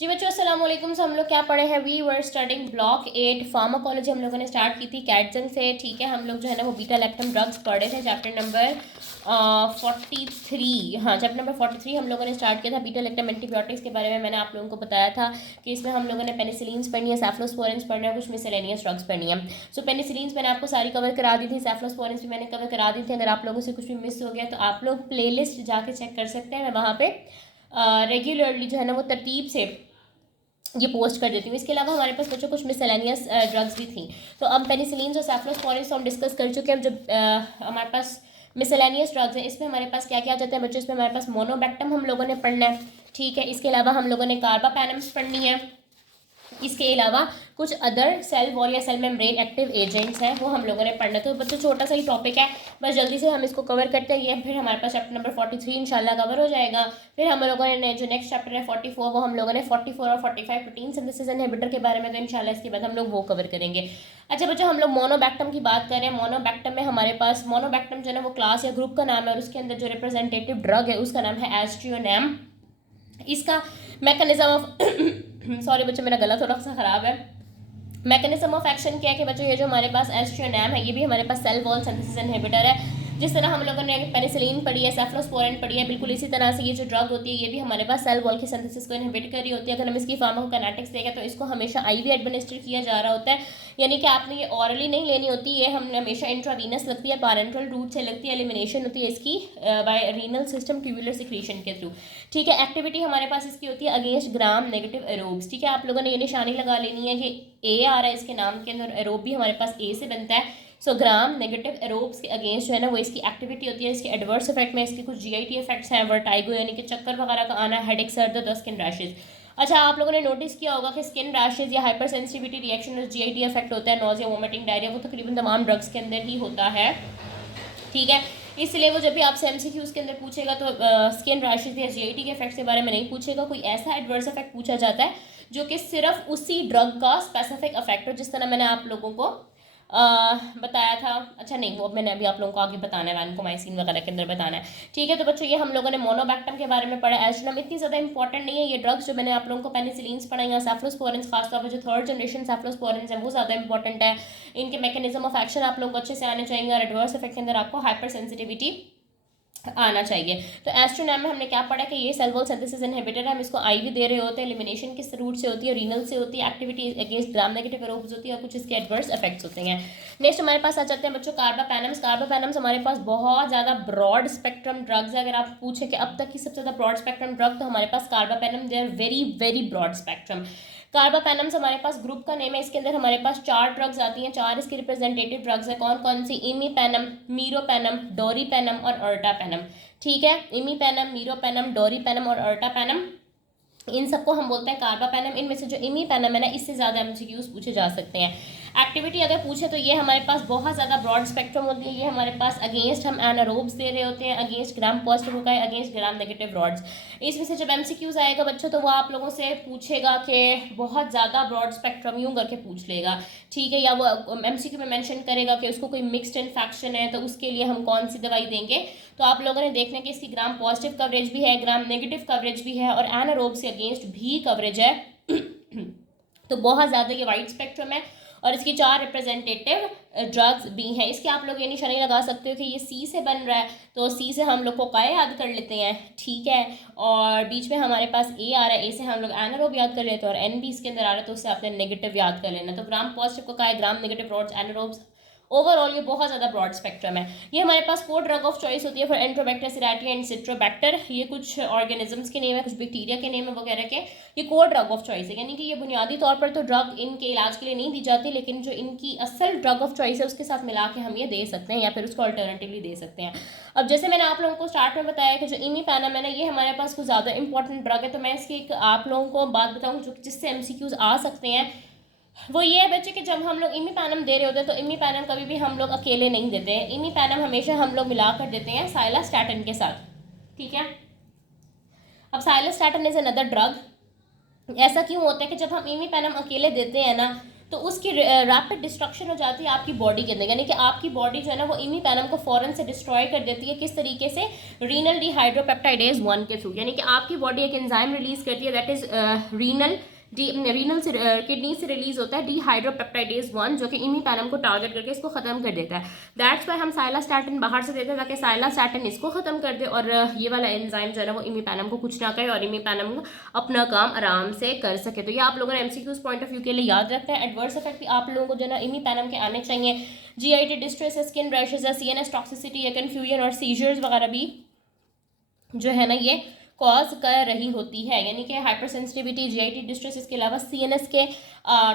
जी बच्चों अस्सलाम वालेकुम। हम लोग क्या पढ़े हैं, we were studying block 8 pharmacology. हम लोगों ने स्टार्ट की थी कैटजन से। ठीक है, हम लोग जो है ना वो बीटा लैक्टम ड्रग्स पढ़े थे, चैप्टर नंबर 43। हाँ, चैप्टर नंबर 43 हम लोगों ने स्टार्ट किया था बीटा लैक्टम एंटीबायोटिक्स के बारे में। मैंने आप लोगों को बताया था कि इसमें हम लोगों ने पेनिसिलिन्स पढ़नी है, सेफ्लोस्पोरिन्स पढ़ना है, कुछ मिसलेनियस ड्रग्स पढ़नी है। सो पेनिसिलिन्स मैंने आपको सारी कवर करा दी थी, सेफ्लोस्पोरिन्स भी मैंने कवर करा दी थी। अगर आप लोगों से कुछ भी मिस हो गया तो आप लोग प्ले लिस्ट जाके चेक कर सकते हैं। मैं वहाँ पे रेगुलरली जो है ना वो तरतीब से ये पोस्ट कर देती हूँ। इसके अलावा हमारे पास बच्चों कुछ मिसलेनियस ड्रग्स भी थी। तो अब पेनिसिलिन्स और सेफ्लोस्पोरिन्स तो हम डिस्कस कर चुके हैं। जब हमारे पास मिसलेनियस ड्रग्स हैं, इसमें हमारे पास क्या क्या आ जाता है बच्चों, इसमें हमारे पास मोनोबैक्टम हम लोगों ने पढ़ना है। ठीक है, इसके अलावा हम लोगों ने कार्बापेनम्स पढ़नी है। इसके अलावा कुछ अदर सेल वॉल या सेल मेम्ब्रेन एक्टिव एजेंट्स हैं, वो हम लोगों ने पढ़ना। तो बच्चों छोटा सा ही टॉपिक है, बस जल्दी से हम इसको कवर करते हैं। ये फिर हमारे पास चैप्टर नंबर 43 इंशाल्लाह कवर हो जाएगा। फिर हम लोगों ने जो नेक्स्ट चैप्टर है 44, वो हम लोगों ने 44 और 45 प्रोटीन सिंथेसिस इनहिबिटर के बारे में, तो इंशाल्लाह इसके बाद हम लोग वो कवर करेंगे। अच्छा बच्चों, हम लोग मोनोबैक्टम की बात करें। मोनोबैक्टम में हमारे पास मोनोबैक्टम जो है ना वो क्लास या ग्रुप का नाम है, और उसके अंदर जो रिप्रेजेंटेटिव ड्रग है उसका नाम है एस्ट्रियोनैम। इसका मैकेनिज्म ऑफ सॉरी बच्चों, मेरा गला थोड़ा सा ख़राब है। मैकेनिज्म ऑफ एक्शन क्या है कि बच्चों, ये जो हमारे पास एस्ट्रियोनैम है ये भी हमारे पास सेल वॉल सिंथेसिस इनहिबिटर है। जिस तरह हम लोगों ने पेनिसिलिन पढ़ी है, सेफ्लोस्पोरिन पढ़ी है, बिल्कुल इसी तरह से ये जो ड्रग होती है ये भी हमारे पास सेल वॉल की सिंथेसिस को इनहिबिट कर रही होती है। अगर हम इसकी फार्माकोकाइनेटिक्स देखें तो इसको हमेशा आईवी एडमिनिस्टर किया जा रहा होता है, यानी कि आपने ये ऑरली नहीं लेनी होती, ये हमने हमेशा इंट्रावीनस लगती है, पैरेंटल रूट से लगती है। एलिमिनेशन होती है इसकी bye renal system tubular secretion के थ्रू। ठीक है, एक्टिविटी हमारे पास इसकी होती है अगेंस्ट ग्राम नेगेटिव एरोब्स। ठीक है, आप लोगों ने ये निशानी लगा लेनी है कि ए आ रहा है इसके नाम के अंदर, एरोब भी हमारे पास ए से बनता है। सो ग्राम नेगेटिव एरोब्स के अगेंस्ट जो है ना वो इसकी एक्टिविटी होती है। इसके एडवर्स इफेक्ट में इसके कुछ जीआईटी इफेक्ट्स हैं, वर्टाइगो यानी कि चक्कर वगैरह का आना, हेडेक, सर दर्द, स्किन रैशेज। अच्छा, आप लोगों ने नोटिस किया होगा कि स्किन रैशेज या hyper sensitivity reaction GIT effect होता है, नोजिया, वोमिटिंग, डायरिया, वो तकरीबन तमाम ड्रग्स के अंदर ही होता है। ठीक है, इसलिए वो जब भी आपसे एमसीक्यूज के अंदर पूछेगा तो स्किन रैशेज या जीआईटी के इफेक्ट्स के बारे में नहीं पूछेगा, कोई ऐसा एडवर्स इफेक्ट पूछा जाता है जो कि सिर्फ उसी ड्रग का स्पेसिफिक इफेक्ट हो, जिस तरह मैंने आप लोगों को बताया था। अच्छा नहीं, वो मैंने अभी आप लोगों को आगे बताना है, वैनकोमाइसिन वगैरह के अंदर बताना है। ठीक है, तो बच्चों ये हम लोगों ने मोनोबैक्टम के बारे में पढ़ा। एस्ट्रोनम इतनी ज़्यादा इंपॉर्टेंट नहीं है। ये ड्रग्स जो मैंने आप लोगों को पेनिसिलिन्स पढ़ाई हैं, सेफ्लोस्पोरिन्स खासतौर पर जो थर्ड जनरेशन सेफ्लोस्पोरिन्स है वो ज़्यादा इंपॉर्टेंट है। इनके मैकेनिज्म ऑफ एक्शन आप लोगों को अच्छे से आने चाहिए, और एडवर्स इफेक्ट के अंदर आपको हाइपर सेंसिटिविटी आना चाहिए। तो एस्ट्रोनैम में हमने क्या पढ़ा कि ये सेल वॉल सिंथेसिस इनहिबिटर है, हम इसको आईवी दे रहे होते हैं। एलिमिनेशन किस रूट से होती है, रीनल से होती है। Activity against gram negative aerobes होती है, और कुछ इसके एडवर्स इफेक्ट्स होते हैं। नेक्स्ट हमारे पास आ जाते हैं बच्चों कार्बापेनम्स। कार्बापेनम्स हमारे पास बहुत ज़्यादा ब्रॉड स्पेक्ट्रम ड्रग्स है। अगर आप पूछे कि अब तक की सबसे ज़्यादा ब्रॉड स्पेक्ट्रम ड्रग, तो हमारे पास carbapenem, they are very very broad spectrum. Carbapenems हमारे पास ग्रुप का नेम है। इसके अंदर हमारे पास 4 ड्रग्स आती हैं, 4 इसकी रिप्रेजेंटेटिव ड्रग्स हैं। कौन कौन सी? इमीपेनम, मीरोपेनम, डोरीपेनम और अर्टापेनम। ठीक है, इमीपेनम, मीरोपेनम, डोरीपेनम और अर्टापेनम, इन सबको हम बोलते हैं कार्बापेनम। इनमें से जो इमीपेनम है ना, इससे ज़्यादा एमसीक्यूज पूछे जा सकते हैं। एक्टिविटी अगर पूछे तो ये हमारे पास बहुत ज़्यादा ब्रॉड स्पेक्ट्रम होती है। ये हमारे पास अगेंस्ट हम एनारोब्स दे रहे होते हैं, अगेंस्ट ग्राम पॉजिटिव होगा, अगेंस्ट ग्राम नेगेटिव रॉड्स। इसमें से जब एमसीक्यूज आएगा बच्चों तो वो आप लोगों से पूछेगा कि बहुत ज़्यादा ब्रॉड स्पेक्ट्रम यूँ करके पूछ लेगा। ठीक है, या वो एमसीक्यू में मेंशन करेगा कि उसको कोई मिक्स्ड इन्फेक्शन है तो उसके लिए हम कौन सी दवाई देंगे। तो आप लोगों ने देखना कि इसकी ग्राम पॉजिटिव कवरेज भी है, ग्राम नेगेटिव कवरेज भी है, और एनारोब से अगेंस्ट भी कवरेज है। तो बहुत ज़्यादा ये वाइड स्पेक्ट्रम है, और इसकी 4 रिप्रेजेंटेटिव ड्रग्स भी हैं। इसके आप लोग ये निशानी लगा सकते हो कि ये सी से बन रहा है, तो सी से हम लोग को काय याद कर लेते हैं। ठीक है, और बीच में हमारे पास ए आ रहा है, ए से हम लोग एनारोब याद कर लेते हैं, और एन भी इसके अंदर आ रहा है तो उससे आपने नेगेटिव याद कर लेना। तो ग्राम पॉजिटिव को काय, gram negative rods, anaerobes. Overall ये बहुत ज़्यादा ब्रॉड स्पेक्ट्रम है। ये हमारे पास 4 ड्रग ऑफ चॉइस होती है फॉर एंट्रोबैक्टर, सिराटिया एंड सिट्रोबैक्टर। ये कुछ ऑर्गेनिजम्स के नेम है, कुछ बैक्टीरिया के नेम है वगैरह के। ये कोर ड्रग ऑफ चॉइस है, यानी कि ये बुनियादी तौर पर तो ड्रग इनके इलाज के लिए नहीं दी जाती, लेकिन जो इनकी असल ड्रग ऑफ चॉइस है उसके साथ मिला के हम ये दे सकते हैं, या फिर उसको अल्टरनेटिवली दे सकते हैं। अब जैसे मैंने आप लोगों को स्टार्ट में बताया कि जो इमीपेनम है ना, ये हमारे पास कुछ ज़्यादा इंपॉर्टेंट ड्रग है। तो मैं इसकी एक आप लोगों को बात बताऊँ जो जिससे एमसीक्यूज आ सकते हैं, वो ये है बच्चे कि जब हम लोग इमीपेनम दे रहे होते हैं तो इमीपेनम कभी भी हम लोग अकेले नहीं देते हैं। इमीपेनम हमेशा हम लोग मिलाकर देते हैं साइलास्टैटिन के साथ। ठीक है, अब साइलास्टैटिन इज अनदर ड्रग। ऐसा क्यों होता है कि जब हम इमीपेनम अकेले देते हैं ना, तो उसकी रैपिड डिस्ट्रक्शन हो जाती है आपकी बॉडी के अंदर, यानी कि आपकी बॉडी जो है ना वो इमीपैनम को फ़ौरन से डिस्ट्रॉय कर देती है। किस तरीके से? रीनल डिहाइड्रोपेप्टाइडेज 1 के थ्रू, यानी कि आपकी बॉडी एक एंजाइम रिलीज करती है, दैट इज रीनल से किडनी से रिलीज होता है डिहाइड्रोपेप्टाइडेज 1, जो कि इमीपैनम को टारगेट करके इसको खत्म कर देता है। दैट्स वाई हम साइलास्टैटिन बाहर से देते हैं ताकि साइलास्टैटिन इसको खत्म कर दे और ये वाला एंजाइम जो है ना वो इमीपैनम को कुछ ना करे और इमीपैनम अपना काम आराम से कर सके। तो ये आप लोगों ने एमसीक्यूज पॉइंट ऑफ व्यू के लिए याद रखना है। एडवर्स इफेक्ट भी आप लोगों को जो है ना इमीपैनम के आने चाहिए। GIT distress, skin rashes, CNS toxicity या कन्फ्यूजन और सीजर्स वगैरह भी जो है ना ये कॉज कर रही होती है, यानी कि हाइपर सेंसिटिविटी, जीआईटी डिस्ट्रेस, इसके अलावा सीएनएस के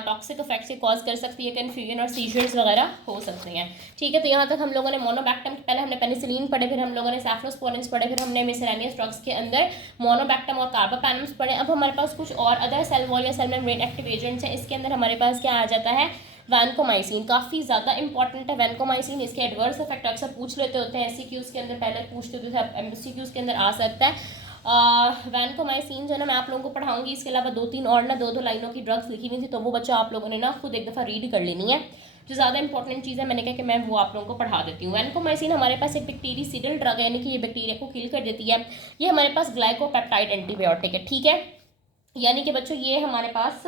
टॉक्सिक इफेक्ट से कॉज कर सकती है, कन्फ्यूजन और सीजर्स वगैरह हो सकते हैं। ठीक है, तो यहाँ तक हम लोगों ने मोनोबैक्टम, पहले हमने पेनिसिलिन पढ़े, फिर हम लोगों ने सेफ्लोस्पोरेंस पढ़े, फिर हमने मिसलेनियस ड्रग्स के अंदर मोनोबैक्टम और कार्बापेनम्स पढ़े। अब हमारे पास कुछ और अदर सेल वॉल या सेल मेम्ब्रेन एक्टिव एजेंट्स हैं। इसके अंदर हमारे पास क्या आ जाता है? वैनकोमाइसिन, काफ़ी ज़्यादा इंपॉर्टेंट है वैनकोमाइसिन। इसके एडवर्स इफेक्ट अक्सर पूछ लेते होते हैं एमसीक्यूज़ के अंदर, पहले पूछते होते थे, एमसीक्यूज़ के अंदर आ सकता है। वैनकोमाइसिन जो है ना मैं आप लोगों को पढ़ाऊंगी। इसके अलावा 2-3 और ना 2-2 लाइनों की ड्रग्स लिखी हुई थी, तो वो बच्चा आप लोगों ने ना खुद एक दफ़ा रीड कर लेनी है। जो ज़्यादा इंपॉर्टेंट चीज़ है मैंने कहा कि मैं वो आप लोगों को पढ़ा देती हूँ। वैनकोमाइसिन हमारे पास एक बैक्टीरिसिडल ड्रग है, यानी कि ये बैक्टीरिया को किल कर देती है। ये हमारे पास ग्लाइकोपेप्टाइड एंटीबायोटिक है। ठीक है, यानी कि बच्चों ये हमारे पास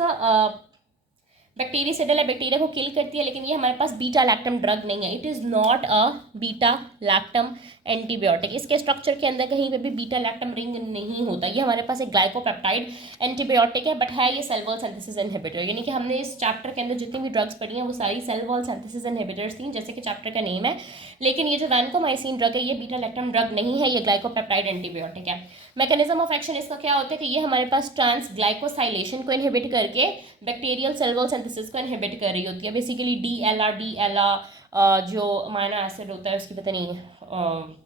बैक्टीरियासिडल है, बैक्टीरिया को किल करती है, लेकिन ये हमारे पास बीटा लैक्टम ड्रग नहीं है। It is not a beta lactam antibiotic. इसके स्ट्रक्चर के अंदर कहीं पे भी बीटा लैक्टम रिंग नहीं होता। ये हमारे पास एक ग्लाइकोपेप्टाइड एंटीबायोटिक है, बट है ये सेल वॉल सिंथेसिस इनहिबिटर, यानी कि हमने इस चैप्टर के अंदर जितनी भी ड्रग्स पढ़ी हैं वो सारी सेल वॉल सिंथेसिस इनहिबिटर्स थी, जैसे कि चैप्टर का नेम है। लेकिन ये जो वैनकोमाइसिन ड्रग है ये बीटा लैक्टम ड्रग नहीं है, ये ग्लाइकोपेप्टाइड एंटीबायोटिक है। मैकेनिज्म ऑफ एक्शन इसका क्या होता है कि ये हमारे पास ट्रांस ग्लाइकोसाइलेशन को इनहिबिट करके बैक्टीरियल सेल वॉल सिंथेसिस को इनहिबिट कर रही होती है। बेसिकली DLR जो अमाइनो एसिड होता है उसकी पता नहीं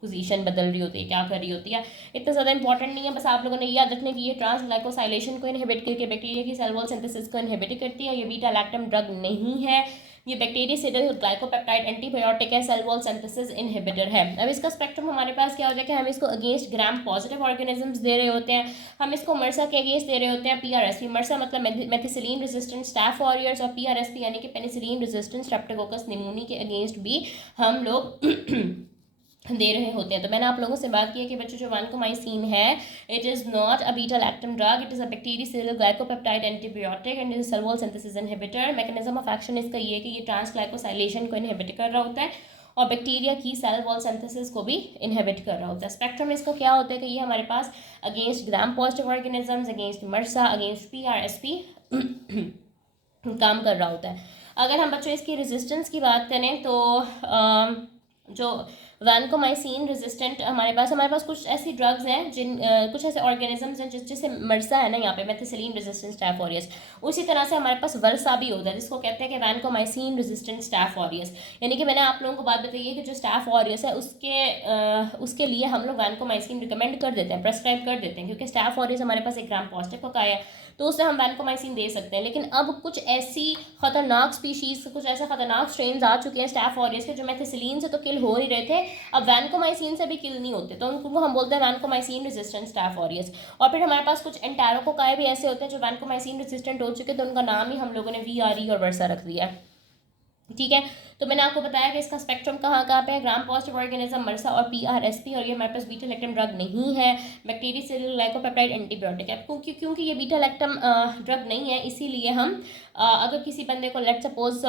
पोजीशन बदल रही होती है, क्या कर रही होती है, इतना ज़्यादा इंपॉर्टेंट नहीं है। बस आप लोगों ने याद रखना कि ये ट्रांस ग्लाइकोसाइलेशन को इनहिबिट करके बैक्टीरिया की सेल वॉल सिंथेसिस को इनहिबिट करती है। ये बीटा लैक्टम ड्रग नहीं है, ये बैक्टीरियासिडल ग्लाइकोपेप्टाइड एंटीबायोटिक है, सेल वॉल सिंथेसिस इनहिबिटर है। अब इसका स्पेक्ट्रम हमारे पास क्या होता है कि हम इसको against gram positive organisms they रहे होते हैं, हम इसको मर्सा के अगेंस्ट दे रहे होते हैं PRSP। मर्सा मतलब मेथिसिलिन रेजिस्टेंट स्टैफ वॉरियर्स, और PRSP यानी कि पेनिसिलिन रेजिस्टेंट स्ट्रेप्टोकोकस निमोनी के अगेंस्ट भी हम लोग दे रहे होते हैं। तो मैंने आप लोगों से बात की है कि बच्चों जो वैनकोमाइसिन है it is not a beta lactam drug, it is a bactericidal glycopeptide antibiotic and is a cell wall synthesis inhibitor. Mechanism of action इसका ये है कि ये ट्रांस ग्लाइकोसाइलेशन को इनहिबिट कर रहा होता है और बैक्टीरिया की सेल वॉल सिंथेसिस को भी इनहिबिट कर रहा होता है। स्पेक्ट्रम इसका क्या होता है कि ये हमारे पास against gram positive organisms, against MRSA, against PRSP काम कर रहा होता है। अगर हम बच्चों इसकी रेजिस्टेंस की बात करें तो जो वैनकोमाइसिन रेजिस्टेंट हमारे पास कुछ ऐसी ड्रग्स हैं कुछ ऐसे ऑर्गेनिजम्स हैं जैसे मर्सा है ना यहाँ पे मेथिसिलिन रेजिस्टेंट स्टैफ ऑरियस, उसी तरह से हमारे पास वर्सा भी होता है जिसको कहते हैं कि वैनकोमाइसिन रेजिस्टेंट स्टैफ ऑरियस। यानी कि मैंने आप लोगों को बात बताई है कि जो स्टैफ ऑरियस है उसके लिए हम लोग वैनकोमाइसिन रिकमेंड कर देते हैं, प्रेस्क्राइब कर देते हैं, क्योंकि स्टैफ ऑरियस हमारे पास 1 ग्राम पॉजिटिव का है तो उससे हम वैनकोमाइसिन दे सकते हैं। लेकिन अब कुछ ऐसी खतरनाक स्पीशीज़, कुछ ऐसे खतरनाक स्ट्रेन्स आ चुके हैं स्टैफ ऑरियस के जो मेथिसिलिन से तो किल हो ही रहे थे, अब वैनकोमाइसिन से भी किल नहीं होते, तो उनको हम बोलते हैं वैनकोमाइसिन रेजिस्टेंट स्टैफ ऑरियस। और फिर हमारे पास कुछ एंटेरोकोकाई भी ऐसे होते हैं जो वैनकोमाइसिन रेजिस्टेंट हो चुके, तो उनका नाम ही हम लोगों ने VRE और वर्सा रख दिया। ठीक है, तो मैंने आपको बताया कि इसका स्पेक्ट्रम कहाँ पे है, ग्राम पॉजिटिव ऑर्गेनिज्म, मर्सा और PRSP, और ये हमारे पास बीटा लैक्टम ड्रग नहीं है, बैक्टीरियासिडल ग्लाइकोपेप्टाइड एंटीबायोटिक है। क्योंकि ये बीटा लैक्टम ड्रग नहीं है, इसीलिए हम अगर किसी बंदे को लेट सपोज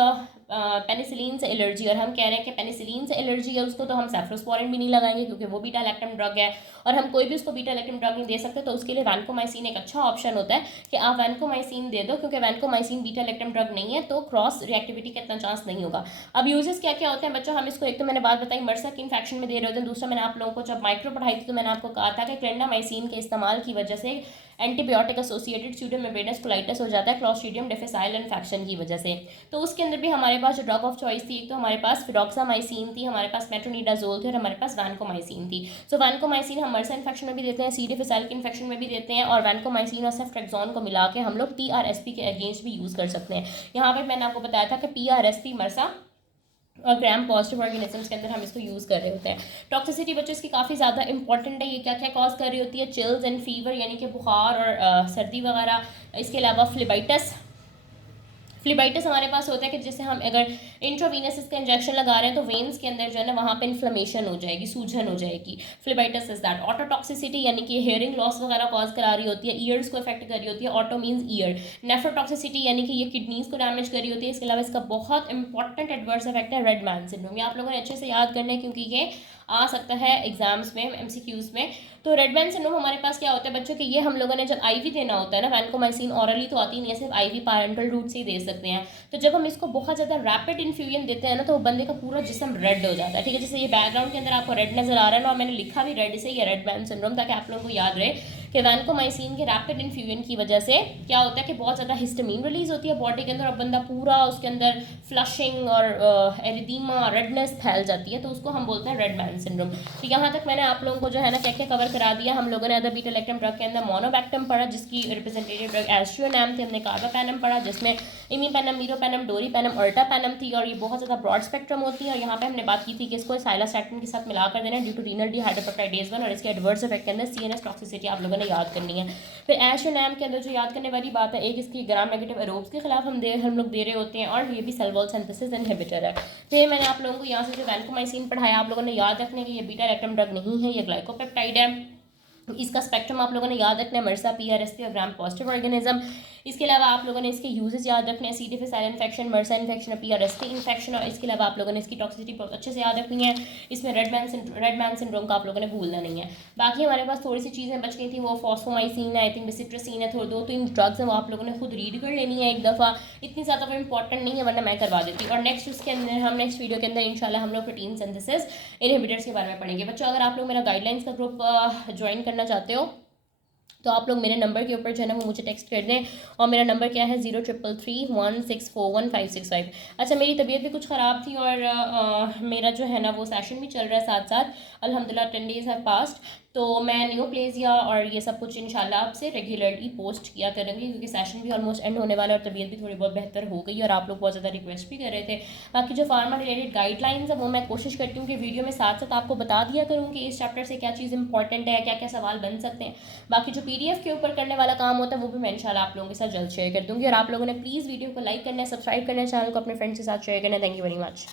पेनिसिलिन से एलर्जी, और हम कह रहे हैं कि पेनिसिलिन से एलर्जी है उसको, तो हम सेफ्लोस्पोरिन भी नहीं लगाएंगे क्योंकि वो बीटा लैक्टम ड्रग है, और हम कोई भी उसको बीटा लैक्टम ड्रग नहीं दे सकते, तो उसके लिए वैनकोमाइसिन एक अच्छा ऑप्शन होता है कि आप वैनकोमाइसिन दे दो, क्योंकि वैनकोमाइसिन बीटा लैक्टम ड्रग नहीं है तो क्रॉस रिएक्टिविटी का इतना चांस नहीं होगा। अब यूजेस क्या क्या होते हैं बच्चों, हम इसको एक तो मैंने बात बताई मर्सा की इन्फेक्शन में दे रहे होते हैं, दूसरा मैंने आप लोगों को जब माइक्रो पढ़ाई थी तो मैंने आपको कहा था कि क्लिंडामाइसिन के इस्तेमाल की वजह से एंटीबायोटिक एसोसिएटेड स्यूडोमेम्ब्रेनस कोलाइटिस हो जाता है क्लॉस्ट्रीडियम डिफिसाइल इन्फेक्शन की वजह से। तो उसके अंदर भी हमारे पास जो ड्रग ऑफ चॉइस थी, एक तो हमारे पास फिडॉक्सामाइसिन थी, हमारे पास मेट्रोनिडाजोल थे, और हमारे पास वैनकोमाइसिन थी। सो वैनकोमाइसिन हम मर्सा इन्फेक्शन में भी देते हैं, सी डिफिसाइल के इन्फेक्शन में भी देते हैं, और वैनकोमाइसिन और सेफ्ट्रेक्सोन को मिला के हम लोग TRSP के अगेंस्ट भी यूज़ कर सकते हैं। यहाँ पर मैंने आपको बताया था कि PRSP, मर्सा और ग्राम पॉजिटिव ऑर्गेनिजम्स के अंदर हम इसको यूज़ कर रहे होते हैं। टॉक्सिसिटी बच्चों इसकी काफ़ी ज़्यादा इंपॉर्टेंट है, ये क्या क्या कॉज कर रही होती है, चिल्स एंड फीवर यानी कि बुखार और सर्दी वगैरह, इसके अलावा फ्लेबाइटिस हमारे पास होता है कि जैसे हम अगर इंट्रावीनस इसका इंजेक्शन लगा रहे हैं तो वेन्स के अंदर जो है ना वहाँ पे इन्फ्लेमेशन हो जाएगी, सूजन हो जाएगी। Phlebitis is that. ऑटोटॉक्सिसिटी यानी कि हेयरिंग लॉस वगैरह कॉज करा रही होती है, ईयर्स को इफेक्ट कर रही होती है। Auto means year. नेफ्रोटॉक्सिसिटी यानी कि ये किडनीज को डैमेज कर रही होती है। इसके अलावा इसका बहुत इंपॉर्टेंट एडवर्स इफेक्ट है रेड मैन सिंड्रोम। ये आप लोगों ने अच्छे से याद करना है क्योंकि ये आ सकता है एग्जाम्स में, एमसीक्यूज में। तो रेड मैन सिंड्रोम हमारे पास क्या होता है बच्चों कि ये हम लोगों ने जब आईवी देना होता है ना, वैनकोमाइसिन ऑरली तो आती नहीं है, सिर्फ आईवी पैरेंटल रूट से ही दे सकते हैं। तो जब हम इसको बहुत ज़्यादा रैपिड इन्फ्यूजन देते हैं ना तो वो बंदे का पूरा जिस्म रेड हो जाता है, ठीक है। जैसे ये बैकग्राउंड के अंदर आपको रेड नजर आ रहा है ना, और मैंने लिखा भी रेड से, ये रेड मैन सिंड्रोम, ताकि आप लोगों को याद रहे कि वैनकोमाइसिन के रैपिड इन्फ्यूजन की वजह से क्या होता है कि बहुत ज़्यादा हिस्टामिन रिलीज होती है बॉडी के अंदर, और बंदा पूरा उसके अंदर फ्लशिंग और एरिदीमा, रेडनेस फैल जाती है, तो उसको हम बोलते हैं रेड मैन सिंड्रोम। तो यहाँ तक मैंने आप लोगों को जो है ना क्या क्या कवर करा दिया। हम लोगों ने अदर बीटा लैक्टम ड्रग के अंदर मोनोबैक्टम पढ़ा, जिसकी रिप्रेजेंटेटिव ड्रग एस्ट्रियोनैम थी। हमने कार्बापेनम पढ़ा, जिसमें इमीपेनम, मीरोपेनम, डोरीपेनम, अर्टापेनम थी, और ये बहुत ज़्यादा ब्रॉड स्पेक्ट्रम होती है। और यहाँ पे हमने बात की थी कि इसको साइलास्टैटिन के साथ मिलाकर देना ड्यू टू रीनल डिहाइड्रोपेप्टाइडेज 1, और इसके एडवर्स इफेक्ट के अंदर सीएनएस टॉक्सिसिटी आप लोगों ने याद करनी है। फिर एस्ट्रियोनैम के अंदर जो याद करने वाली बात है, एक इसकी ग्राम नेगेटिव एरोब्स के खिलाफ हम लोग दे रहे होते हैं, और ये भी सेल वॉल सिंथेसिस इनहिबिटर है। फिर मैंने आप लोगों को यहाँ से जो वैनकोमाइसिन पढ़ाया, आप लोगों ने याद रखने की ये बीटा लैक्टम ड्रग नहीं है, ये ग्लाइकोपेप्टाइड है। इसका स्पेक्ट्रम आप लोगों ने याद रखना है, मर्सा, पीआरएसपी और ग्राम पॉजिटिव ऑर्गेनिज्म। इसके अलावा आप लोगों ने इसके यूजेस याद रखने हैं, सी डिफिसाइल इन्फेक्शन, मर्सा इन्फेक्शन और पीआरएसपी इन्फेक्शन। और इसके अलावा आप लोगों ने इसकी टॉक्सिसिटी बहुत अच्छे से याद रखनी है। इसमें रेड मैन सिंड्रोम का आप लोगों ने भूलना नहीं है। बाकी हमारे पास थोड़ी सी चीज़ें बच गई थी, वो फॉस्फोमाइसिन है, आई थिंक बिसिट्रसिन है, थोड़ी 2-3 ड्रग्स हैं, वो आप लोगों ने खुद रीड कर लेनी है एक दफ़ा। इतनी ज़्यादा वो इंपॉर्टेंट नहीं है, वरना मैं करवा देती। और नेक्स्ट उसके अंदर हम नेक्स्ट वीडियो के अंदर इंशाल्लाह हम लोग प्रोटीन सिंथेसिस इनहिबिटर्स के बारे में पढ़ेंगे। बच्चों, अगर आप लोग मेरा गाइडलाइंस का ग्रुप ज्वाइन करना चाहते हो तो आप लोग मेरे नंबर के ऊपर जो है ना वो मुझे टेक्स्ट कर दें, और मेरा नंबर क्या है 0333164155। अच्छा, मेरी तबीयत भी कुछ ख़राब थी, और मेरा जो है ना वो सेशन भी चल रहा है साथ साथ, अल्हम्दुलिल्लाह 10 days हैव पास्ट। तो मैं नियोप्लेजिया और ये सब कुछ इंशाल्लाह आपसे रेगुलरली पोस्ट किया करूँगी, क्योंकि सेशन भी ऑलमोस्ट एंड होने वाला है और तबीयत भी थोड़ी बहुत बेहतर हो गई, और आप लोग बहुत ज़्यादा रिक्वेस्ट भी कर रहे थे। बाकी जो फार्मा रिलेटेड गाइडलाइंस है वो मैं कोशिश करती हूँ कि वीडियो में साथ साथ आपको बता दिया करूँ कि इस चैप्टर से क्या चीज़ इंपॉर्टेंट है, क्या क्या सवाल बन सकते हैं। बाकी जो पीडीएफ के ऊपर करने वाला काम होता है वो भी मैं इंशाल्लाह आप लोगों के साथ जल्द शेयर कर दूँगी। और आप लोगों ने प्लीज़ वीडियो को लाइक करना है, सब्सक्राइब करना है, चैनल को अपने फ्रेंड्स के साथ शेयर करना है। Thank you very much.